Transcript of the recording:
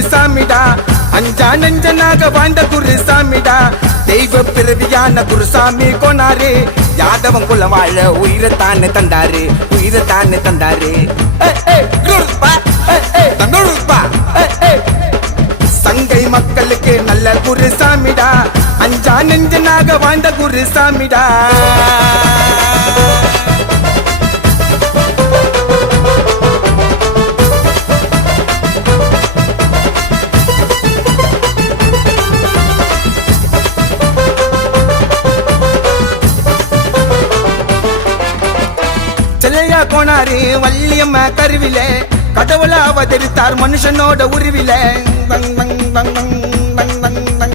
குருசாமிடா, அஞ்சா நெஞ்சனாக வாழ்ந்த குருசாமிடா. தெய்வ பிறவியான குருசாமி கோனாரு, யாதவன் குல வாழ உயிரத்தானு தந்தாரு, உயிரத்தானு தந்தாரு. சங்கை மக்களுக்கு நல்ல குருசாமிடா, அஞ்சா நெஞ்சனாக வாழ்ந்த குருசாமிடா. செல்லையா கோனாரு வள்ளியம்ம கருவில, கடவுளா அவதரித்தார் மனுஷனோட உருவில.